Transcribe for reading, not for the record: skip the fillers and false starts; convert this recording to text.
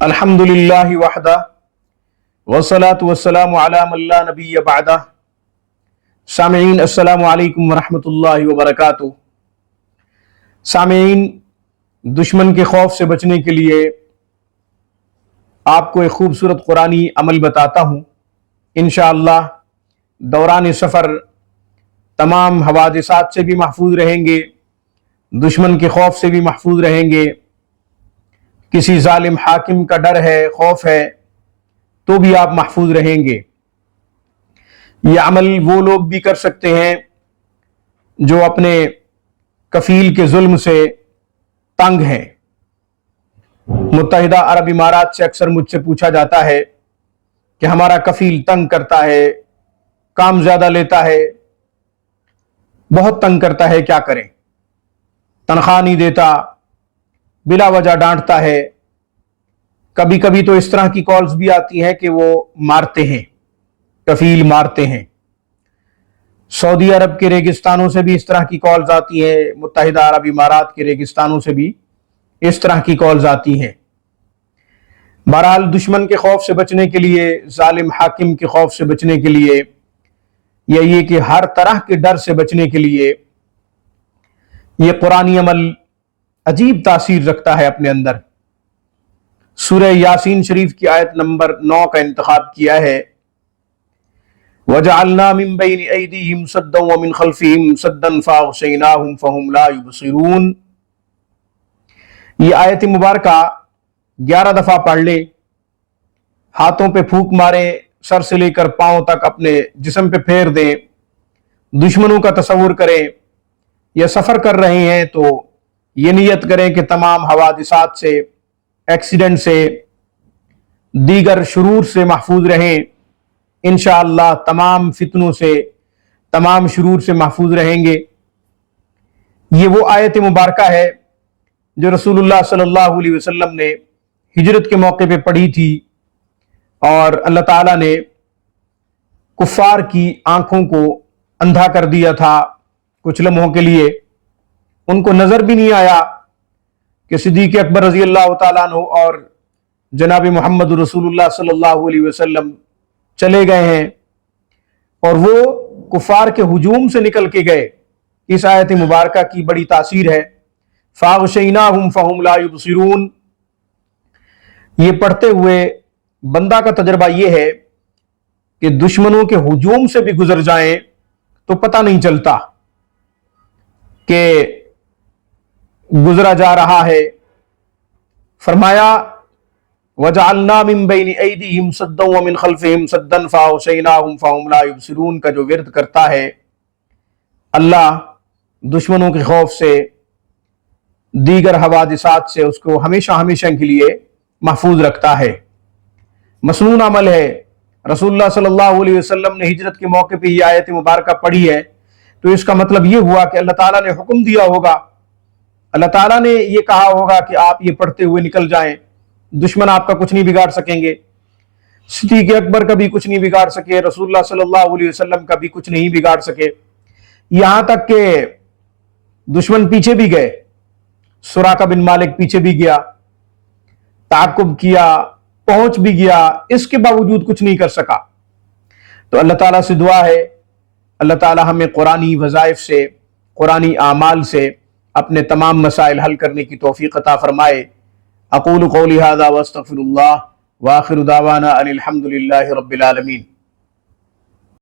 الحمدللہ وحدہ والصلاة والسلام علی من لا نبی بعدہ۔ سامعین السلام علیکم ورحمۃ اللہ وبرکاتہ۔ سامعین، دشمن کے خوف سے بچنے کے لیے آپ کو ایک خوبصورت قرآنی عمل بتاتا ہوں۔ انشاءاللہ دوران سفر تمام حوادثات سے بھی محفوظ رہیں گے، دشمن کے خوف سے بھی محفوظ رہیں گے۔ کسی ظالم حاکم کا ڈر ہے، خوف ہے، تو بھی آپ محفوظ رہیں گے۔ یہ عمل وہ لوگ بھی کر سکتے ہیں جو اپنے کفیل کے ظلم سے تنگ ہیں۔ متحدہ عرب امارات سے اکثر مجھ سے پوچھا جاتا ہے کہ ہمارا کفیل تنگ کرتا ہے، کام زیادہ لیتا ہے، بہت تنگ کرتا ہے، کیا کریں؟ تنخواہ نہیں دیتا، بلا وجہ ڈانٹتا ہے۔ کبھی کبھی تو اس طرح کی کالز بھی آتی ہیں کہ وہ مارتے ہیں، کفیل مارتے ہیں۔ سعودی عرب کے ریگستانوں سے بھی اس طرح کی کالز آتی ہیں، متحدہ عرب امارات کے ریگستانوں سے بھی اس طرح کی کالز آتی ہیں۔ بہرحال دشمن کے خوف سے بچنے کے لیے، ظالم حاکم کے خوف سے بچنے کے لیے، یا یہ کہ ہر طرح کے ڈر سے بچنے کے لیے، یہ قرآنی عمل عجیب تاثیر رکھتا ہے اپنے اندر۔ سورہ یاسین شریف کی آیت نمبر 9 کا انتخاب کیا ہے۔ وَجَعَلْنَا مِن بَيْنِ أَيْدِيهِمْ سَدًّا وَمِنْ خَلْفِهِمْ سَدًّا فَأَغْشَيْنَاهُمْ فَهُمْ لَا يُبْصِرُونَ۔ یہ آیت مبارکہ 11 دفعہ پڑھ لیں، ہاتھوں پہ پھونک ماریں، سر سے لے کر پاؤں تک اپنے جسم پہ پھیر دیں، دشمنوں کا تصور کریں، یا سفر کر رہے ہیں تو یہ نیت کریں کہ تمام حوادثات سے، ایکسیڈنٹ سے، دیگر شرور سے محفوظ رہیں۔ انشاءاللہ تمام فتنوں سے، تمام شرور سے محفوظ رہیں گے۔ یہ وہ آیت مبارکہ ہے جو رسول اللہ صلی اللہ علیہ وسلم نے ہجرت کے موقع پہ پڑھی تھی، اور اللہ تعالیٰ نے کفار کی آنکھوں کو اندھا کر دیا تھا کچھ لمحوں کے لیے۔ ان کو نظر بھی نہیں آیا کہ صدیق اکبر رضی اللہ تعالیٰ عنہ اور جناب محمد رسول اللہ صلی اللہ علیہ وسلم چلے گئے ہیں، اور وہ کفار کے ہجوم سے نکل کے گئے۔ اس آیت مبارکہ کی بڑی تاثیر ہے۔ فَأَغْشَيْنَاهُمْ فَهُمْ لَا يُبْصِرُونَ۔ یہ پڑھتے ہوئے بندہ کا تجربہ یہ ہے کہ دشمنوں کے ہجوم سے بھی گزر جائیں تو پتہ نہیں چلتا کہ گزرا جا رہا ہے۔ فرمایا وَجَعَلْنَا مِن بَيْنِ أَيْدِيهِمْ سَدًّا وَمِنْ خَلْفِهِمْ سَدًّا فَأَغْشَيْنَاهُمْ فَهُمْ لَا يُبْصِرُونَ کا جو ورد کرتا ہے، اللہ دشمنوں کے خوف سے، دیگر حوادثات سے اس کو ہمیشہ ہمیشہ کے لیے محفوظ رکھتا ہے۔ مسنون عمل ہے۔ رسول اللہ صلی اللہ علیہ وسلم نے ہجرت کے موقع پہ یہ آیت مبارکہ پڑھی ہے، تو اس کا مطلب یہ ہوا کہ اللہ تعالیٰ نے حکم دیا ہوگا، اللہ تعالیٰ نے یہ کہا ہوگا کہ آپ یہ پڑھتے ہوئے نکل جائیں، دشمن آپ کا کچھ نہیں بگاڑ سکیں گے۔ صدیق اکبر کا بھی کچھ نہیں بگاڑ سکے، رسول اللہ صلی اللہ علیہ وسلم کا بھی کچھ نہیں بگاڑ سکے، یہاں تک کہ دشمن پیچھے بھی گئے، سراقہ بن مالک پیچھے بھی گیا، تعاقب کیا، پہنچ بھی گیا، اس کے باوجود کچھ نہیں کر سکا۔ تو اللہ تعالیٰ سے دعا ہے اللہ تعالیٰ ہمیں قرآنی وظائف سے، قرآنی اعمال سے اپنے تمام مسائل حل کرنے کی توفیق عطا فرمائے۔ اقول قولی ھذا واستغفر اللہ، وآخر دعوانا ان الحمد للہ رب العالمین۔